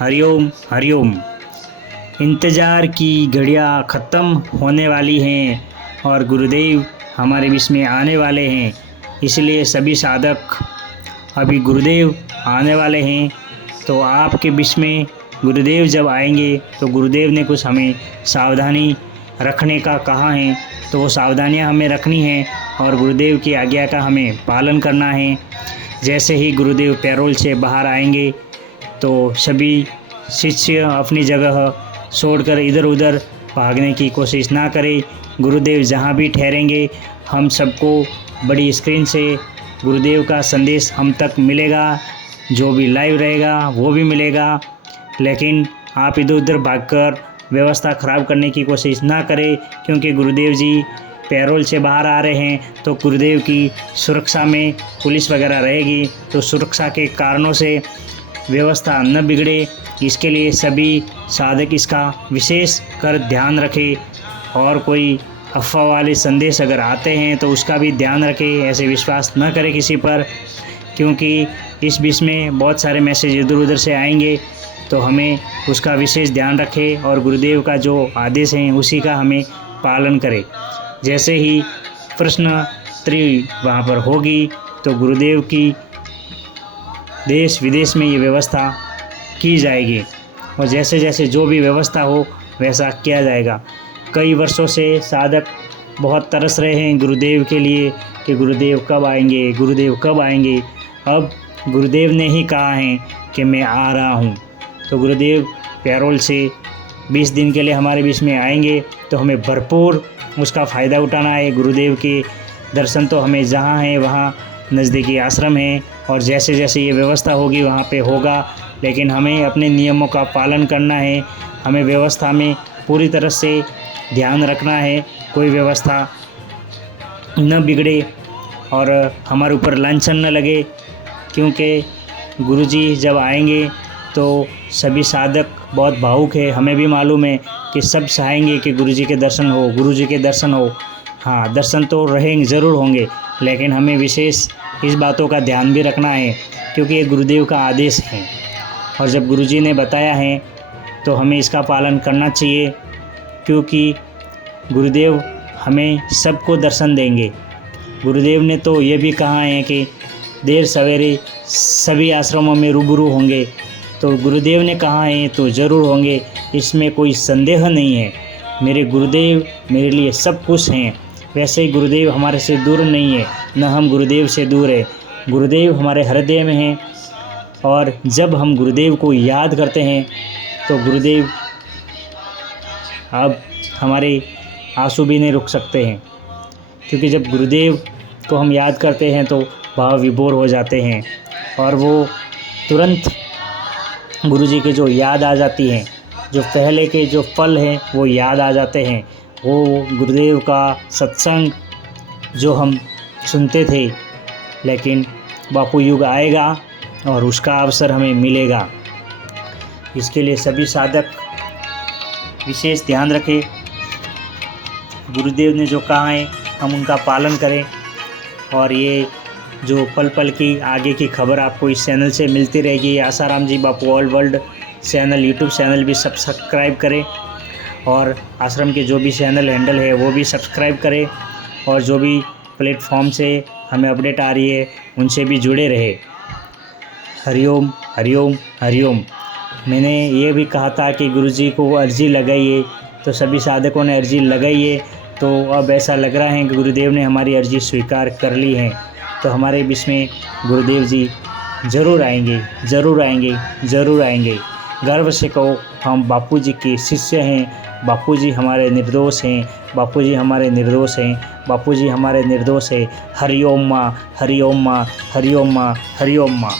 हरिओम हरिओम। इंतज़ार की घड़ियाँ ख़त्म होने वाली हैं और गुरुदेव हमारे बीच में आने वाले हैं। इसलिए सभी साधक अभी गुरुदेव आने वाले हैं, तो आपके बीच में गुरुदेव जब आएंगे तो गुरुदेव ने कुछ हमें सावधानी रखने का कहा है, तो वो सावधानियां हमें रखनी है और गुरुदेव की आज्ञा का हमें पालन करना है। जैसे ही गुरुदेव पैरोल से बाहर आएंगे तो सभी शिष्य अपनी जगह छोड़कर इधर उधर भागने की कोशिश ना करें। गुरुदेव जहाँ भी ठहरेंगे हम सबको बड़ी स्क्रीन से गुरुदेव का संदेश हम तक मिलेगा, जो भी लाइव रहेगा वो भी मिलेगा। लेकिन आप इधर उधर भागकर व्यवस्था ख़राब करने की कोशिश ना करें, क्योंकि गुरुदेव जी पैरोल से बाहर आ रहे हैं तो गुरुदेव की सुरक्षा में पुलिस वगैरह रहेगी, तो सुरक्षा के कारणों से व्यवस्था न बिगड़े, इसके लिए सभी साधक इसका विशेष कर ध्यान रखें। और कोई अफवाह वाले संदेश अगर आते हैं तो उसका भी ध्यान रखें, ऐसे विश्वास न करें किसी पर, क्योंकि इस बीच में बहुत सारे मैसेज इधर उधर से आएंगे, तो हमें उसका विशेष ध्यान रखें और गुरुदेव का जो आदेश हैं उसी का हमें पालन करें। जैसे ही प्रश्न त्री वहाँ पर होगी तो गुरुदेव की देश विदेश में ये व्यवस्था की जाएगी और जैसे जैसे जो भी व्यवस्था हो वैसा किया जाएगा। कई वर्षों से साधक बहुत तरस रहे हैं गुरुदेव के लिए कि गुरुदेव कब आएंगे, गुरुदेव कब आएंगे। अब गुरुदेव ने ही कहा है कि मैं आ रहा हूँ, तो गुरुदेव पैरोल से 20 दिन के लिए हमारे बीच में आएंगे, तो हमें भरपूर उसका फ़ायदा उठाना है। गुरुदेव के दर्शन तो हमें जहाँ हैं वहाँ नज़दीकी आश्रम है और जैसे जैसे ये व्यवस्था होगी वहाँ पे होगा, लेकिन हमें अपने नियमों का पालन करना है। हमें व्यवस्था में पूरी तरह से ध्यान रखना है, कोई व्यवस्था न बिगड़े और हमारे ऊपर लांछन न लगे, क्योंकि गुरुजी जब आएंगे तो सभी साधक बहुत भावुक है। हमें भी मालूम है कि सब चाहेंगे कि गुरुजी के दर्शन हो, गुरुजी के दर्शन हो। हाँ, दर्शन तो रहेंगे, ज़रूर होंगे, लेकिन हमें विशेष इस बातों का ध्यान भी रखना है, क्योंकि ये गुरुदेव का आदेश है और जब गुरुजी ने बताया है तो हमें इसका पालन करना चाहिए, क्योंकि गुरुदेव हमें सबको दर्शन देंगे। गुरुदेव ने तो ये भी कहा है कि देर सवेरे सभी आश्रमों में रूबरू होंगे, तो गुरुदेव ने कहा है तो ज़रूर होंगे, इसमें कोई संदेह नहीं है। मेरे गुरुदेव मेरे लिए सब कुछ हैं। वैसे ही गुरुदेव हमारे से दूर नहीं है, न हम गुरुदेव से दूर है। गुरुदेव हमारे हृदय में हैं और जब हम गुरुदेव को याद करते हैं तो गुरुदेव अब हमारे आंसू भी नहीं रुक सकते हैं, क्योंकि जब गुरुदेव को हम याद करते हैं तो भाव विभोर हो जाते हैं और वो तुरंत गुरुजी की जो याद आ जाती हैं, जो पहले के जो पल हैं वो याद आ जाते हैं। वो गुरुदेव का सत्संग जो हम सुनते थे, लेकिन बापू युग आएगा और उसका अवसर हमें मिलेगा। इसके लिए सभी साधक विशेष ध्यान रखें। गुरुदेव ने जो कहा है हम उनका पालन करें और ये जो पल पल की आगे की खबर आपको इस चैनल से मिलती रहेगी। Asaram ji Bapu all world channel YouTube channel भी सब्सक्राइब करें और आश्रम के जो भी चैनल हैंडल है वो भी सब्सक्राइब करें और जो भी प्लेटफॉर्म से हमें अपडेट आ रही है उनसे भी जुड़े रहे। हरिओम हरिओम हरिओम। मैंने ये भी कहा था कि गुरुजी को अर्जी लगाइए, तो सभी साधकों ने अर्जी लगाई है, तो अब ऐसा लग रहा है कि गुरुदेव ने हमारी अर्जी स्वीकार कर ली है। तो हमारे बीच में गुरुदेव जी ज़रूर आएंगे, ज़रूर आएंगे, ज़रूर आएंगे। गर्व से कहो हम बापूजी के शिष्य हैं, बापूजी हमारे निर्दोष हैं, बापूजी हमारे निर्दोष हैं, बापूजी हमारे निर्दोष हैं। हरिओम माँ, हरिओम माँ, हरिओम माँ, हरिओम माँ।